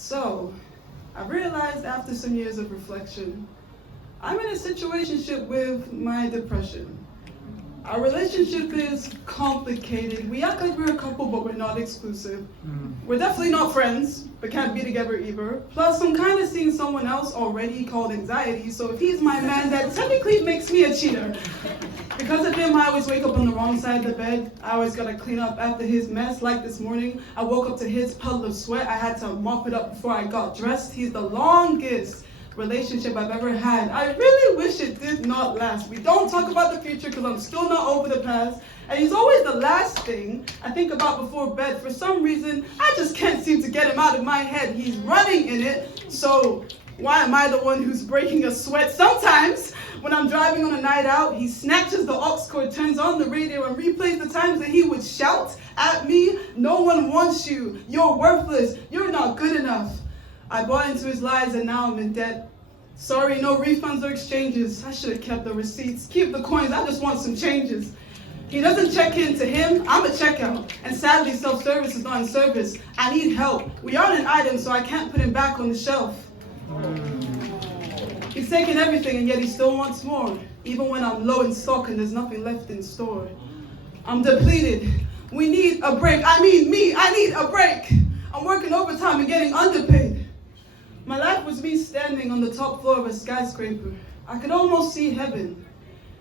So, I realized after some years of reflection, I'm in a situationship with my depression. Our relationship is complicated. We act like we're a couple, but we're not exclusive. We're definitely not friends, but can't be together either. Plus, I'm kind of seeing someone else already called anxiety, so if he's my man, that technically makes me a cheater. Because of him, I always wake up on the wrong side of the bed. I always gotta clean up after his mess. Like this morning, I woke up to his puddle of sweat. I had to mop it up before I got dressed. He's the longest relationship I've ever had. I really wish it did not last. We don't talk about the future because I'm still not over the past. And he's always the last thing I think about before bed. For some reason, I just can't seem to get him out of my head. He's running in it, so why am I the one who's breaking a sweat? Sometimes, when I'm driving on a night out, he snatches the aux cord, turns on the radio, and replays the times that he would shout at me, "No one wants you, you're worthless, you're not good enough." I bought into his lies and now I'm in debt. Sorry, no refunds or exchanges. I should have kept the receipts. Keep the coins, I just want some changes. He doesn't check in. To him, I'm a checkout. And sadly, self-service is not in service. I need help. We aren't an item, so I can't put him back on the shelf. He's taken everything and yet he still wants more. Even when I'm low in stock and there's nothing left in store. I'm depleted. We need a break. I need a break. I'm working overtime and getting underpaid. My life was me standing on the top floor of a skyscraper. I could almost see heaven.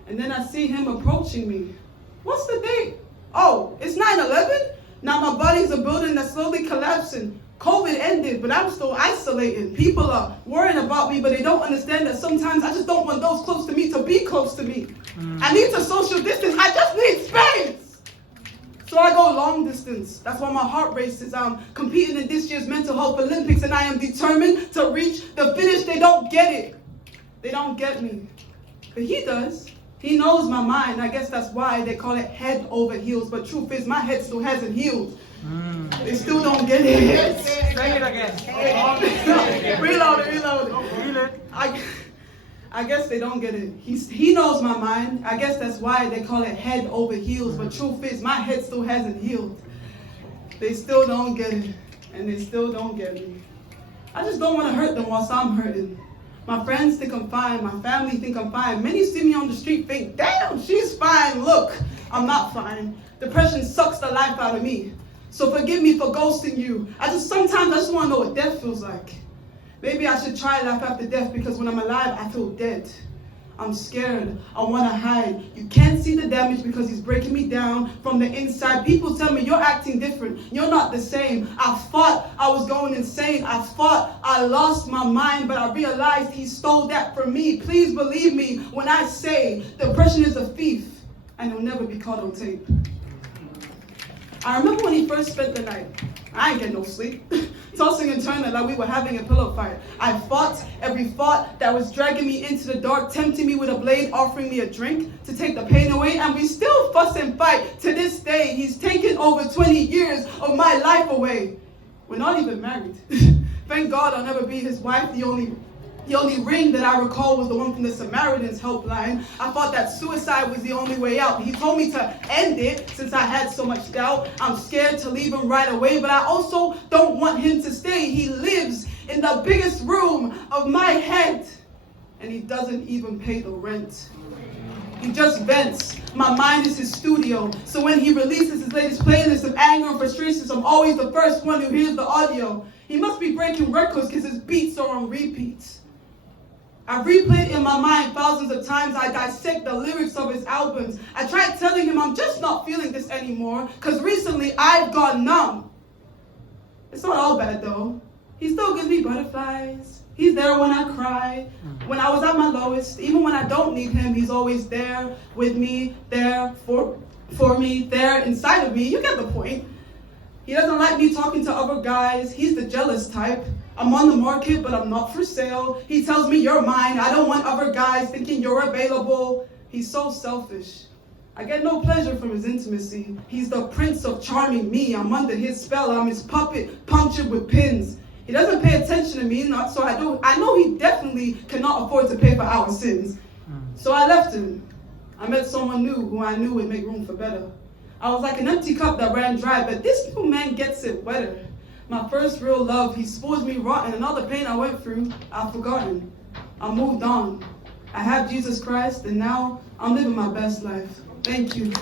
And then I see him approaching me. What's the date? Oh, it's 9/11? Now my body's a building that's slowly collapsing. COVID ended, but I'm still isolating. People are worrying about me, but they don't understand that sometimes I just don't want those close to me to be close to me. I need to social distance. I just need space. So I go long distance. That's why my heart races. I'm competing in this year's Mental Health Olympics, and I am determined to reach the finish. They don't get it. They don't get me. But he does. He knows my mind. I guess that's why they call it head over heels. But truth is, my head still hasn't healed. They still don't get it. Say it again. Reload it. I guess they don't get it. He knows my mind. I guess that's why they call it head over heels. But truth is, my head still hasn't healed. They still don't get it. And they still don't get me. I just don't want to hurt them whilst I'm hurting. My friends think I'm fine. My family think I'm fine. Many see me on the street think, damn, she's fine. Look, I'm not fine. Depression sucks the life out of me. So forgive me for ghosting you. Sometimes I just want to know what death feels like. Maybe I should try life after death because when I'm alive, I feel dead. I'm scared. I want to hide. You can't see the damage because he's breaking me down from the inside. People tell me, you're acting different. You're not the same. I thought I was going insane. I thought I lost my mind, but I realized he stole that from me. Please believe me when I say depression is a thief and he'll never be caught on tape. I remember when he first spent the night. I ain't get no sleep. Tossing and turning like we were having a pillow fight. I fought every thought that was dragging me into the dark, tempting me with a blade, offering me a drink to take the pain away, and we still fuss and fight to this day. He's taken over 20 years of my life away. We're not even married. Thank God I'll never be his wife. The only ring that I recall was the one from the Samaritan's helpline. I thought that suicide was the only way out. He told me to end it since I had so much doubt. I'm scared to leave him right away, but I also don't want him to stay. He lives in the biggest room of my head, and he doesn't even pay the rent. He just vents. My mind is his studio. So when he releases his latest playlist of anger and frustrations, I'm always the first one who hears the audio. He must be breaking records because his beats are on repeats. I replayed in my mind thousands of times. I dissect the lyrics of his albums. I tried telling him I'm just not feeling this anymore because recently I've gone numb. It's not all bad though. He still gives me butterflies. He's there when I cry, when I was at my lowest. Even when I don't need him, he's always there with me, there for me, there inside of me. You get the point. He doesn't like me talking to other guys. He's the jealous type. I'm on the market, but I'm not for sale. He tells me you're mine. I don't want other guys thinking you're available. He's so selfish. I get no pleasure from his intimacy. He's the prince of charming me. I'm under his spell. I'm his puppet, punctured with pins. He doesn't pay attention to me, so I know he definitely cannot afford to pay for our sins. So I left him. I met someone new who I knew would make room for better. I was like an empty cup that ran dry, but this new man gets it wetter. My first real love, he spoils me rotten, and all the pain I went through, I've forgotten. I moved on. I have Jesus Christ, and now I'm living my best life. Thank you.